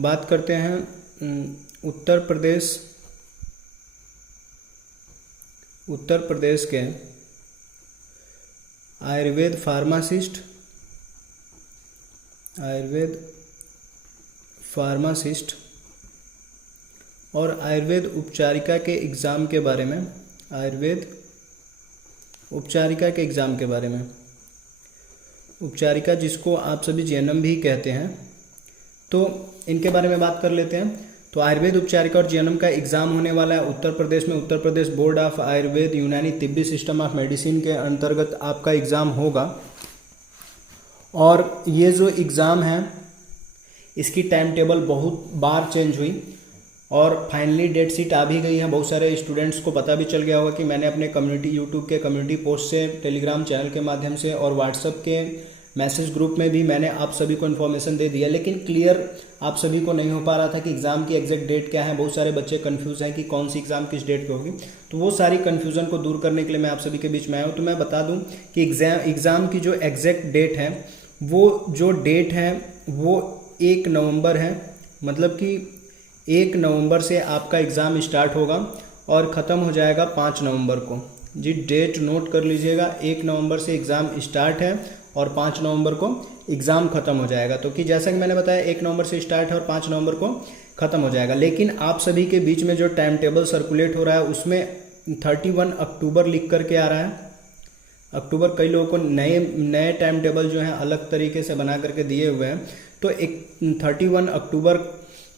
तो बात करते हैं उत्तर प्रदेश के आयुर्वेद फार्मासिस्ट और आयुर्वेद उपचारिका के एग्ज़ाम के बारे में। उपचारिका जिसको आप सभी जीएनएम भी कहते हैं, तो इनके बारे में बात कर लेते हैं। तो आयुर्वेद उपचारिका और जीएनएम का एग्ज़ाम होने वाला है उत्तर प्रदेश में। उत्तर प्रदेश बोर्ड ऑफ आयुर्वेद यूनानी तिब्बी सिस्टम ऑफ मेडिसिन के अंतर्गत आपका एग्ज़ाम होगा। और ये जो एग्ज़ाम है इसकी टाइम टेबल बहुत बार चेंज हुई और फाइनली डेट शीट आ भी गई है। बहुत सारे स्टूडेंट्स को पता भी चल गया होगा कि मैंने अपने यूट्यूब के कम्युनिटी पोस्ट से, टेलीग्राम चैनल के माध्यम से और व्हाट्सएप के मैसेज ग्रुप में भी मैंने आप सभी को इन्फॉर्मेशन दे दिया, लेकिन क्लियर आप सभी को नहीं हो पा रहा था कि एग्ज़ाम की एग्जैक्ट डेट क्या है। बहुत सारे बच्चे कंफ्यूज हैं कि कौन सी एग्ज़ाम किस डेट पे होगी। तो वो सारी कन्फ्यूज़न को दूर करने के लिए मैं आप सभी के बीच में आया हूँ। तो मैं बता दूँ कि एग्ज़ाम की जो एग्जैक्ट डेट है, वो जो डेट है वो 1 नवंबर है। मतलब कि 1 नवंबर से आपका एग्ज़ाम स्टार्ट होगा और ख़त्म हो जाएगा 5 नवंबर को। जी, डेट नोट कर लीजिएगा। 1 नवंबर से एग्ज़ाम स्टार्ट है और 5 नवंबर को एग्ज़ाम ख़त्म हो जाएगा। तो कि जैसा कि मैंने बताया 1 नवंबर से स्टार्ट है और 5 नवंबर को ख़त्म हो जाएगा। लेकिन आप सभी के बीच में जो टाइम टेबल सर्कुलेट हो रहा है उसमें 31 अक्टूबर लिख करके आ रहा है। अक्टूबर, कई लोगों को नए टाइम टेबल जो है अलग तरीके से बना करके दिए हुए हैं। तो 31 अक्टूबर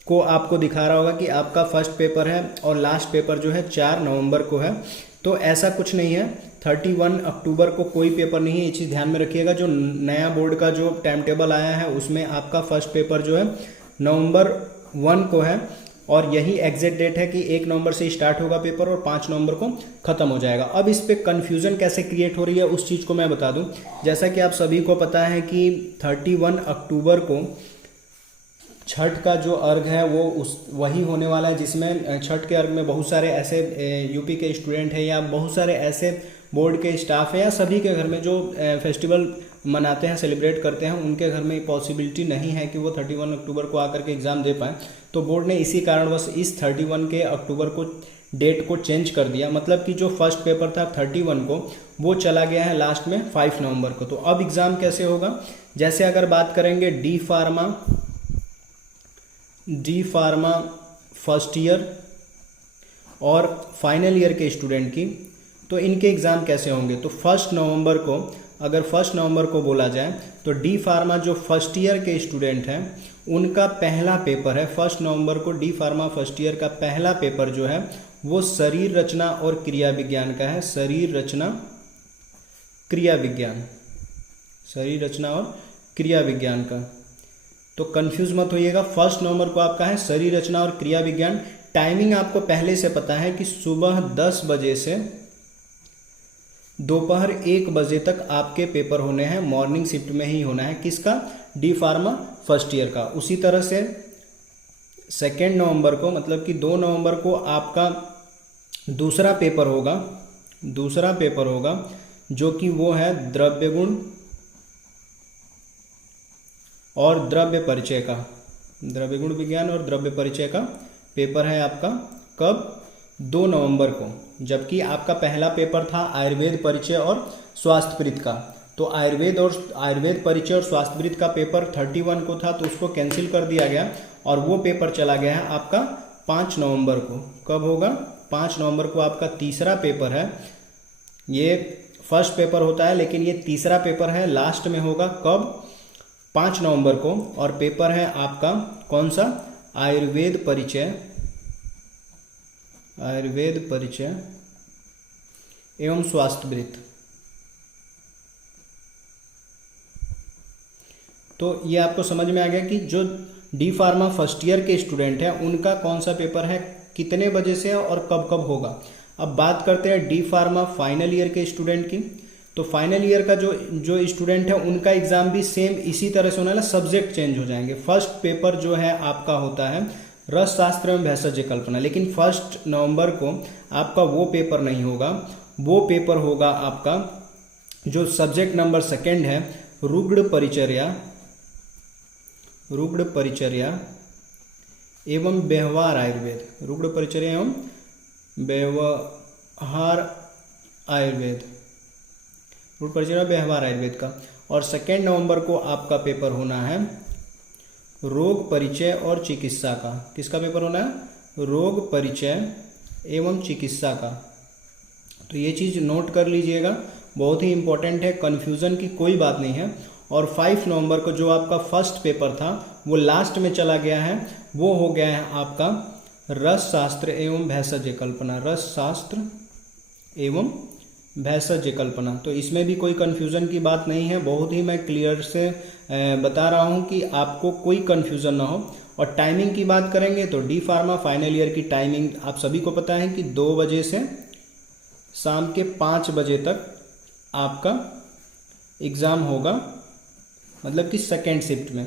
को आपको दिखा रहा होगा कि आपका फर्स्ट पेपर है और लास्ट पेपर जो है 4 नवंबर को है। तो ऐसा कुछ नहीं है, 31 अक्टूबर को कोई पेपर नहीं है, ये चीज़ ध्यान में रखिएगा। जो नया बोर्ड का जो टाइम टेबल आया है उसमें आपका फर्स्ट पेपर जो है नवंबर 1 को है और यही एग्जैक्ट डेट है कि 1 नवंबर से स्टार्ट होगा पेपर और 5 नवंबर को ख़त्म हो जाएगा। अब इस पर कन्फ्यूज़न कैसे क्रिएट हो रही है उस चीज़ को मैं बता दूं। जैसा कि आप सभी को पता है कि 31 अक्टूबर को छठ का जो अर्घ है वो वही होने वाला है, जिसमें छठ के अर्घ में बहुत सारे ऐसे यूपी के स्टूडेंट हैं या बहुत सारे ऐसे बोर्ड के स्टाफ है या सभी के घर में जो फेस्टिवल मनाते हैं, सेलिब्रेट करते हैं, उनके घर में पॉसिबिलिटी नहीं है कि वो 31 अक्टूबर को आकर के एग्ज़ाम दे पाएँ। तो बोर्ड ने इसी कारणवश इस 31 के अक्टूबर को डेट को चेंज कर दिया। मतलब कि जो फर्स्ट पेपर था 31 को वो चला गया है लास्ट में 5 नवंबर को। तो अब एग्ज़ाम कैसे होगा, जैसे अगर बात करेंगे डी फार्मा फर्स्ट ईयर और फाइनल ईयर के स्टूडेंट की, तो इनके एग्ज़ाम कैसे होंगे। तो 1 नवंबर को, अगर 1 नवंबर को बोला जाए तो डी फार्मा जो फर्स्ट ईयर के स्टूडेंट हैं उनका पहला पेपर है 1 नवंबर को। डी फार्मा फर्स्ट ईयर का पहला पेपर जो है वो शरीर रचना और क्रिया विज्ञान का है। शरीर रचना और क्रिया विज्ञान का। तो कंफ्यूज मत होइएगा, 1 नवंबर को आपका है शरीर रचना और क्रिया विज्ञान। टाइमिंग आपको पहले से पता है कि सुबह 10 बजे से दोपहर 1 बजे तक आपके पेपर होने हैं, मॉर्निंग शिफ्ट में ही होना है। किसका, डी फार्मा फर्स्ट ईयर का। उसी तरह से 2 नवंबर को, मतलब कि 2 नवंबर को आपका दूसरा पेपर होगा जो कि वो है द्रव्य गुण और द्रव्य परिचय का। द्रव्य गुण विज्ञान और द्रव्य परिचय का पेपर है आपका कब, 2 नवंबर को। जबकि आपका पहला पेपर था आयुर्वेद परिचय और स्वास्थ्यवृत्त का। तो आयुर्वेद परिचय और स्वास्थ्यवृत्त का पेपर 31 को था, तो उसको कैंसिल कर दिया गया और वो पेपर चला गया है आपका 5 नवंबर को। कब होगा, 5 नवंबर को आपका तीसरा पेपर है। ये फर्स्ट पेपर होता है लेकिन ये तीसरा पेपर है, लास्ट में होगा कब, 5 नवंबर को। और पेपर है आपका कौन सा, आयुर्वेद परिचय एवं स्वास्थ्यवृत्त। तो ये आपको समझ में आ गया कि जो डी फार्मा फर्स्ट ईयर के स्टूडेंट हैं उनका कौन सा पेपर है, कितने बजे से और कब कब होगा। अब बात करते हैं डी फार्मा फाइनल ईयर के स्टूडेंट की। तो फाइनल ईयर का जो स्टूडेंट है उनका एग्जाम भी सेम इसी तरह से होने वाला, सब्जेक्ट चेंज हो जाएंगे। फर्स्ट पेपर जो है आपका होता है रस शास्त्र एवं भेषज कल्पना, लेकिन 1 नवंबर को आपका वो पेपर नहीं होगा। वो पेपर होगा आपका जो सब्जेक्ट नंबर 2 है रुग्ण परिचर्या एवं व्यवहार आयुर्वेद, रुग्ण परिचर्या एवं व्यवहार आयुर्वेद, रुग्ण परिचर्या व्यवहार आयुर्वेद का। और 2 नवंबर को आपका पेपर होना है रोग परिचय और चिकित्सा का। किसका पेपर होना है? रोग परिचय एवं चिकित्सा का। तो ये चीज़ नोट कर लीजिएगा, बहुत ही इंपॉर्टेंट है, कन्फ्यूज़न की कोई बात नहीं है। और 5 नवंबर को जो आपका फर्स्ट पेपर था वो लास्ट में चला गया है, वो हो गया है आपका रस शास्त्र एवं भेषज कल्पना, रस शास्त्र एवं भेषज कल्पना। तो इसमें भी कोई कन्फ्यूज़न की बात नहीं है, बहुत ही मैं क्लियर से बता रहा हूँ कि आपको कोई कन्फ्यूज़न ना हो। और टाइमिंग की बात करेंगे तो डी फार्मा फाइनल ईयर की टाइमिंग आप सभी को पता है कि 2 बजे से शाम के 5 बजे तक आपका एग्ज़ाम होगा, मतलब कि सेकेंड शिफ्ट में।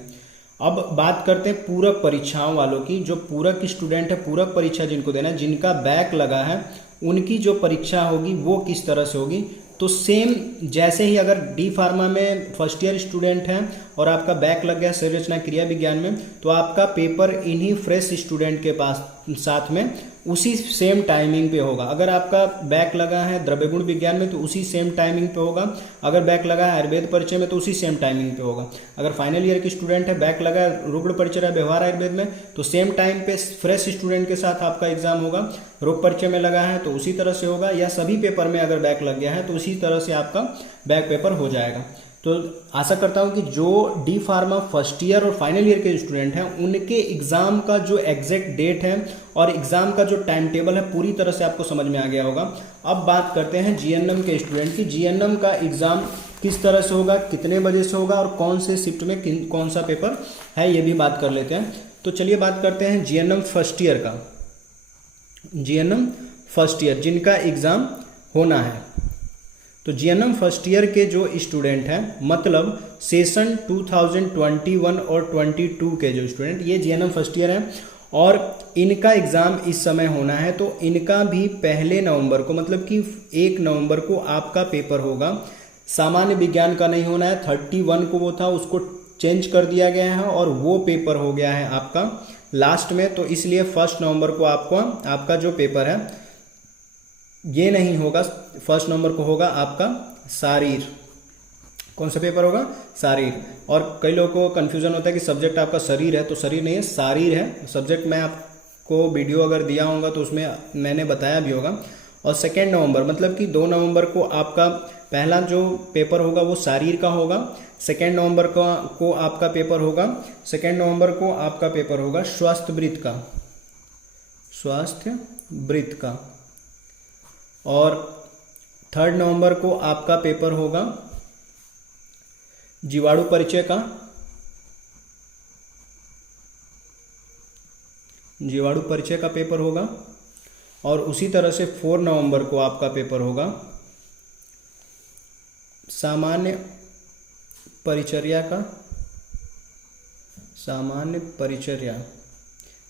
अब बात करते हैं पूरक परीक्षाओं वालों की। जो पूरक स्टूडेंट है, पूरक परीक्षा जिनको देना है, जिनका बैक लगा है, उनकी जो परीक्षा होगी वो किस तरह से होगी। तो सेम जैसे ही अगर डी फार्मा में फर्स्ट ईयर स्टूडेंट हैं और आपका बैक लग गया शरीर रचना क्रिया विज्ञान में, तो आपका पेपर इन्हीं फ्रेश स्टूडेंट के पास साथ में उसी सेम टाइमिंग पे होगा। अगर आपका बैक लगा है द्रव्य गुण विज्ञान में तो उसी सेम टाइमिंग पे होगा, अगर बैक लगा है आयुर्वेद परिचय में तो उसी सेम टाइमिंग पे होगा। अगर फाइनल ईयर की स्टूडेंट है, बैक लगा है रुग्ण परिचर्या व्यवहार आयुर्वेद में, तो सेम टाइम पे फ्रेश स्टूडेंट के साथ आपका एग्जाम होगा। रोग परिचय में लगा है तो उसी तरह से होगा, या सभी पेपर में अगर बैक लग गया है तो उसी तरह से आपका बैक पेपर हो जाएगा। तो आशा करता हूं कि जो डी फार्मा फर्स्ट ईयर और फाइनल ईयर के स्टूडेंट हैं उनके एग्जाम का जो एग्जैक्ट डेट है और एग्जाम का जो टाइम टेबल है पूरी तरह से आपको समझ में आ गया होगा। अब बात करते हैं जीएनएम के स्टूडेंट की। जीएनएम का एग्जाम किस तरह से होगा, कितने बजे से होगा और कौन से शिफ्ट में कौन सा पेपर है, ये भी बात कर लेते हैं। तो चलिए बात करते हैं जीएनएम फर्स्ट ईयर का। जीएनएम फर्स्ट ईयर जिनका एग्जाम होना है, तो जीएनएम फर्स्ट ईयर के जो स्टूडेंट हैं, मतलब सेशन 2021 और 22 के जो स्टूडेंट, ये जीएनएम फर्स्ट ईयर हैं और इनका एग्ज़ाम इस समय होना है। तो इनका भी 1 नवंबर को, मतलब कि 1 नवंबर को आपका पेपर होगा। सामान्य विज्ञान का नहीं होना है, 31 को वो था, उसको चेंज कर दिया गया है और वो पेपर हो गया है आपका लास्ट में। तो इसलिए 1 नवंबर को आपका जो पेपर है ये नहीं होगा, 1 नवंबर को होगा आपका शारीर। कौन सा पेपर होगा? शारीर। और कई लोगों को कन्फ्यूजन होता है कि सब्जेक्ट आपका शरीर है, तो शरीर नहीं है, शारीर है सब्जेक्ट। मैं आपको वीडियो अगर दिया होगा तो उसमें मैंने बताया भी होगा। और 2 नवंबर मतलब कि 2 नवंबर को आपका पहला जो पेपर होगा वो शारीर का होगा। 2 नवंबर को आपका पेपर होगा, 2 नवंबर को आपका पेपर होगा स्वास्थ्य वृत्त का, स्वास्थ्य वृत्त का। और 3 नवंबर को आपका पेपर होगा जीवाणु परिचय का, जीवाणु परिचय का पेपर होगा। और उसी तरह से 4 नवंबर को आपका पेपर होगा सामान्य परिचर्या का, सामान्य परिचर्या।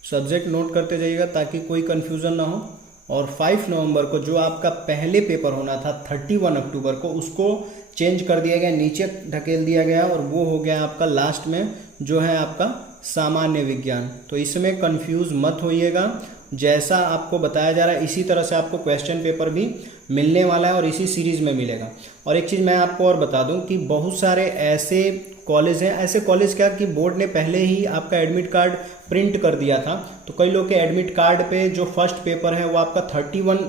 सब्जेक्ट नोट करते जाइएगा ताकि कोई कंफ्यूजन ना हो। और 5 नवंबर को जो आपका पहले पेपर होना था 31 अक्टूबर को, उसको चेंज कर दिया गया, नीचे ढकेल दिया गया और वो हो गया आपका लास्ट में जो है आपका सामान्य विज्ञान। तो इसमें कंफ्यूज मत होइएगा, जैसा आपको बताया जा रहा है इसी तरह से आपको क्वेश्चन पेपर भी मिलने वाला है और इसी सीरीज में मिलेगा। और एक चीज़ मैं आपको और बता दूं कि बहुत सारे ऐसे कॉलेज हैं, ऐसे कॉलेज क्या कि बोर्ड ने पहले ही आपका एडमिट कार्ड प्रिंट कर दिया था। तो कई लोग के एडमिट कार्ड पे जो फर्स्ट पेपर है वो आपका 31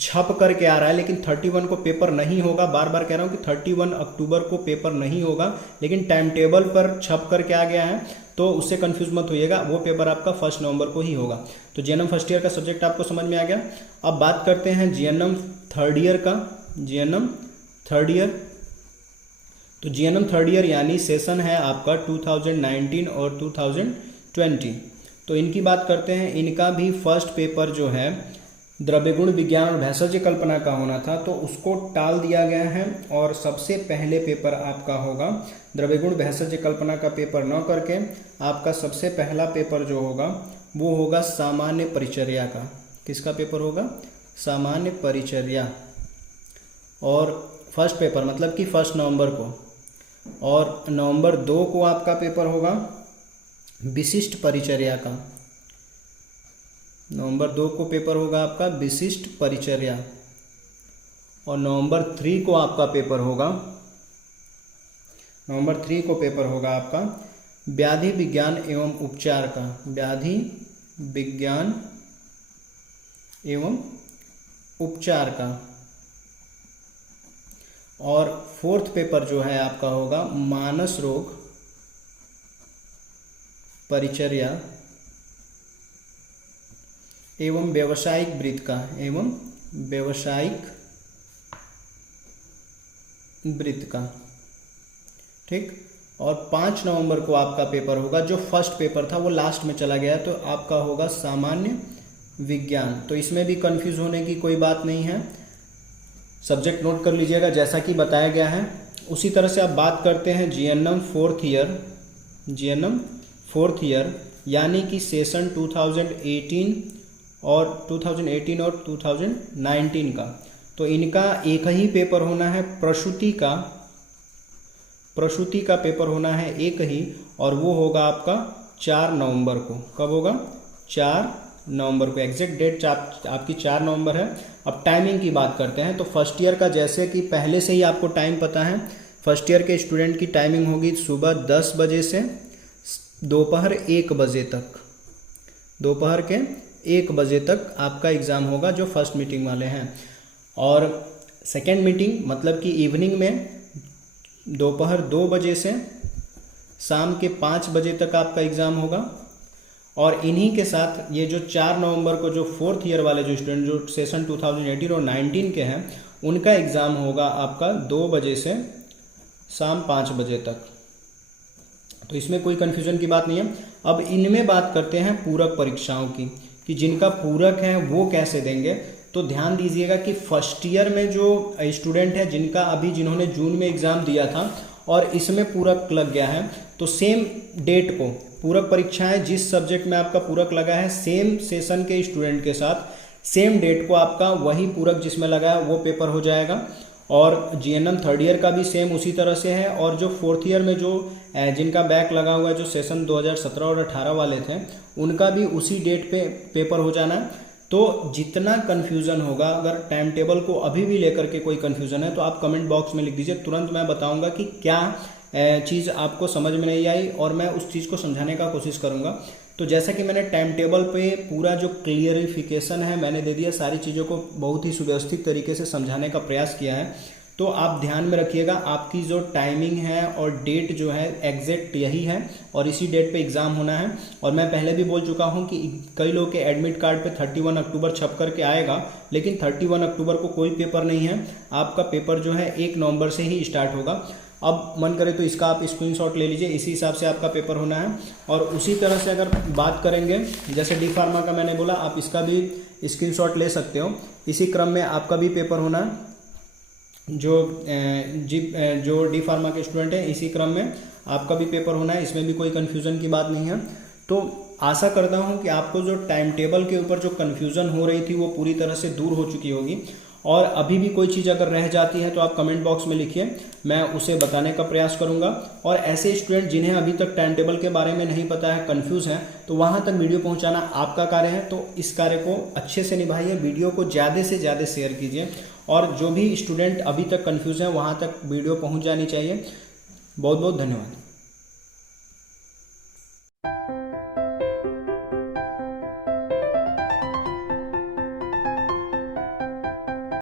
छप करके आ रहा है, लेकिन 31 को पेपर नहीं होगा। बार बार कह रहा हूँ कि 31 अक्टूबर को पेपर नहीं होगा, लेकिन टाइम टेबल पर छप करके आ गया है, तो उससे कंफ्यूज मत होइएगा। वो पेपर आपका 1 नवंबर को ही होगा। तो जीएनएम फर्स्ट ईयर का सब्जेक्ट आपको समझ में आ गया। अब बात करते हैं जीएनएम थर्ड ईयर का। जीएनएम थर्ड ईयर, तो जीएनएम थर्ड ईयर यानी सेशन है आपका 2019 और 2020। तो इनकी बात करते हैं। इनका भी फर्स्ट पेपर जो है द्रव्य गुण विज्ञान और भेषज कल्पना का होना था, तो उसको टाल दिया गया है और सबसे पहले पेपर आपका होगा द्रव्य गुण भेषज कल्पना का पेपर न करके आपका सबसे पहला पेपर जो होगा वो होगा सामान्य परिचर्या का। किसका पेपर होगा? सामान्य परिचर्या। और फर्स्ट पेपर मतलब कि 1 नवंबर को, और नवंबर 2 को आपका पेपर होगा विशिष्ट परिचर्या का, नवंबर 2 को पेपर होगा आपका विशिष्ट परिचर्या, और नवंबर 3 को आपका पेपर होगा, नवंबर 3 को पेपर होगा आपका व्याधि विज्ञान एवं उपचार का, व्याधि विज्ञान एवं उपचार का। और 4th पेपर जो है आपका होगा मानस रोग परिचर्या एवं व्यावसायिक वृत्त का, एवं व्यावसायिक वृत्त का, ठीक। और 5 नवंबर को आपका पेपर होगा, जो फर्स्ट पेपर था वो लास्ट में चला गया, तो आपका होगा सामान्य विज्ञान। तो इसमें भी कंफ्यूज होने की कोई बात नहीं है, सब्जेक्ट नोट कर लीजिएगा जैसा कि बताया गया है। उसी तरह से अब बात करते हैं GNM 4th year, GNM 4th year यानी कि सेशन 2018 और 2019 का। तो इनका एक ही पेपर होना है, प्रसूति का पेपर होना है एक ही, और वो होगा आपका 4 नवंबर को। कब होगा? 4 नवंबर को। एग्जैक्ट डेट आपकी 4 नवंबर है। अब टाइमिंग की बात करते हैं। तो फर्स्ट ईयर का जैसे कि पहले से ही आपको टाइम पता है, फर्स्ट ईयर के स्टूडेंट की टाइमिंग होगी सुबह 10 बजे से दोपहर 1 बजे तक, दोपहर के 1 बजे तक आपका एग्ज़ाम होगा, जो फर्स्ट मीटिंग वाले हैं। और सेकेंड मीटिंग मतलब कि इवनिंग में दोपहर 2 बजे से शाम के 5 बजे तक आपका एग्ज़ाम होगा। और इन्हीं के साथ ये जो 4 नवंबर को जो 4th ईयर वाले जो स्टूडेंट जो सेशन 2018 और 19 के हैं, उनका एग्ज़ाम होगा आपका 2 बजे से शाम 5 बजे तक। तो इसमें कोई कन्फ्यूजन की बात नहीं है। अब इनमें बात करते हैं पूरक परीक्षाओं की, कि जिनका पूरक है वो कैसे देंगे। तो ध्यान दीजिएगा कि फर्स्ट ईयर में जो स्टूडेंट है जिनका अभी जिन्होंने जून में एग्ज़ाम दिया था और इसमें पूरक लग गया है, तो सेम डेट को पूरक परीक्षाएं जिस सब्जेक्ट में आपका पूरक लगा है, सेम सेशन के स्टूडेंट के साथ सेम डेट को आपका वही पूरक जिसमें लगा है वो पेपर हो जाएगा। और जीएनएम 3rd ईयर का भी सेम उसी तरह से है। और जो 4th ईयर में जो जिनका बैक लगा हुआ है, जो सेशन 2017 और 18 वाले थे, उनका भी उसी डेट पे पेपर हो जाना है। तो जितना कन्फ्यूज़न होगा, अगर टाइम टेबल को अभी भी लेकर के कोई कन्फ्यूज़न है तो आप कमेंट बॉक्स में लिख दीजिए, तुरंत मैं बताऊंगा कि क्या चीज़ आपको समझ में नहीं आई, और मैं उस चीज़ को समझाने का कोशिश करूंगा। तो जैसा कि मैंने टाइम टेबल पे पूरा जो क्लियरिफिकेशन है मैंने दे दिया, सारी चीज़ों को बहुत ही सुव्यवस्थित तरीके से समझाने का प्रयास किया है। तो आप ध्यान में रखिएगा, आपकी जो टाइमिंग है और डेट जो है एग्जैक्ट यही है, और इसी डेट पे एग्ज़ाम होना है। और मैं पहले भी बोल चुका हूं कि कई लोगों के एडमिट कार्ड पे 31 अक्टूबर छप करके आएगा, लेकिन 31 अक्टूबर को कोई पेपर नहीं है। आपका पेपर जो है 1 नवंबर से ही स्टार्ट होगा। अब मन करे तो इसका आप स्क्रीनशॉट ले लीजिए, इसी हिसाब से आपका पेपर होना है। और उसी तरह से अगर बात करेंगे, जैसे डी फार्मा का मैंने बोला, आप इसका भी स्क्रीनशॉट ले सकते हो। इसी क्रम में आपका भी पेपर होना है, जो डी फार्मा के स्टूडेंट हैं, इसी क्रम में आपका भी पेपर होना है। इसमें भी कोई कन्फ्यूज़न की बात नहीं है। तो आशा करता हूं कि आपको जो टाइम टेबल के ऊपर जो कन्फ्यूज़न हो रही थी वो पूरी तरह से दूर हो चुकी होगी। और अभी भी कोई चीज़ अगर रह जाती है तो आप कमेंट बॉक्स में लिखिए, मैं उसे बताने का प्रयास करूंगा। और ऐसे स्टूडेंट जिन्हें अभी तक टाइम टेबल के बारे में नहीं पता है, कंफ्यूज हैं, तो वहां तक वीडियो पहुंचाना आपका कार्य है। तो इस कार्य को अच्छे से निभाइए, वीडियो को ज़्यादा से ज़्यादा शेयर कीजिए, और जो भी स्टूडेंट अभी तक कंफ्यूज हैं वहां तक वीडियो पहुँच जानी चाहिए। बहुत बहुत धन्यवाद।